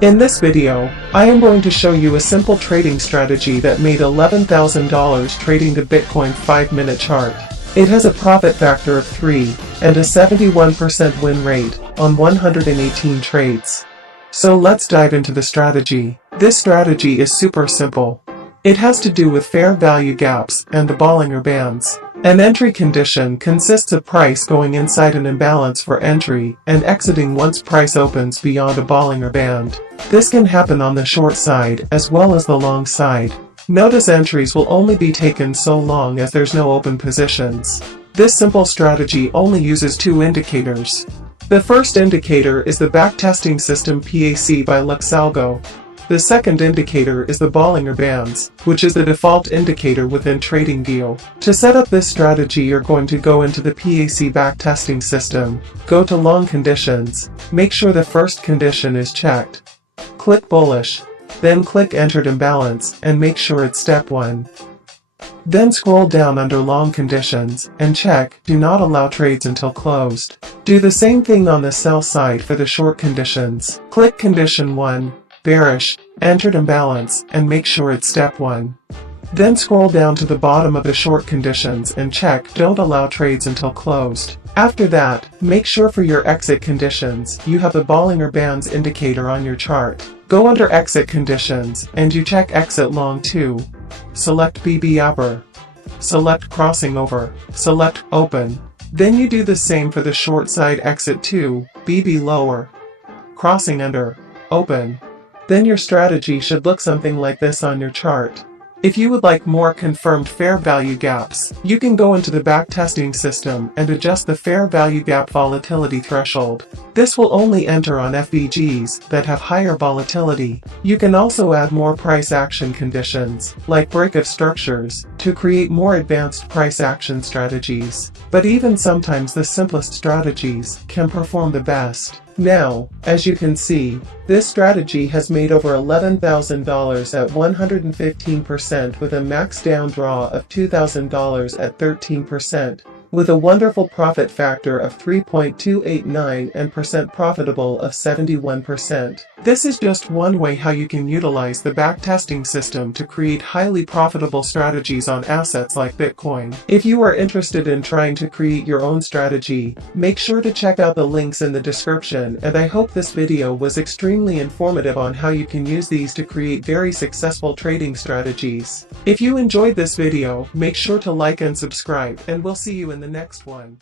In this video, I am going to show you a simple trading strategy that made $11,000 trading the Bitcoin 5-minute chart. It has a profit factor of 3 and a 71% win rate on 118 trades. So let's dive into the strategy. This strategy is super simple. It has to do with fair value gaps and the Bollinger Bands. An entry condition consists of price going inside an imbalance for entry and exiting once price opens beyond a Bollinger Band. This can happen on the short side as well as the long side. Notice entries will only be taken so long as there's no open positions. This simple strategy only uses two indicators. The first indicator is the backtesting system PAC by Luxalgo. The second indicator is the Bollinger Bands, which is the default indicator within TradingView. To set up this strategy, you're going to go into the PAC backtesting system, go to long conditions, make sure the first condition is checked. Click bullish, then click entered imbalance and make sure it's step 1. Then scroll down under long conditions and check do not allow trades until closed. Do the same thing on the sell side for the short conditions. Click condition 1. Bearish, entered imbalance, and make sure it's step 1. Then scroll down to the bottom of the short conditions and check don't allow trades until closed. After that, make sure for your exit conditions, you have the Bollinger Bands indicator on your chart. Go under exit conditions, and you check exit long 2. Select BB upper. Select crossing over. Select open. Then you do the same for the short side exit 2, BB lower. Crossing under. Open. Then your strategy should look something like this on your chart. If you would like more confirmed fair value gaps, you can go into the backtesting system and adjust the fair value gap volatility threshold. This will only enter on FVGs that have higher volatility. You can also add more price action conditions, like break of structures, to create more advanced price action strategies. But even sometimes the simplest strategies can perform the best. Now, as you can see, this strategy has made over $11,000 at 115% with a max down draw of $2,000 at 13%, with a wonderful profit factor of 3.289 and percent profitable of 71%. This is just one way how you can utilize the backtesting system to create highly profitable strategies on assets like Bitcoin. If you are interested in trying to create your own strategy, make sure to check out the links in the description, and I hope this video was extremely informative on how you can use these to create very successful trading strategies. If you enjoyed this video, make sure to like and subscribe, and we'll see you in the next one.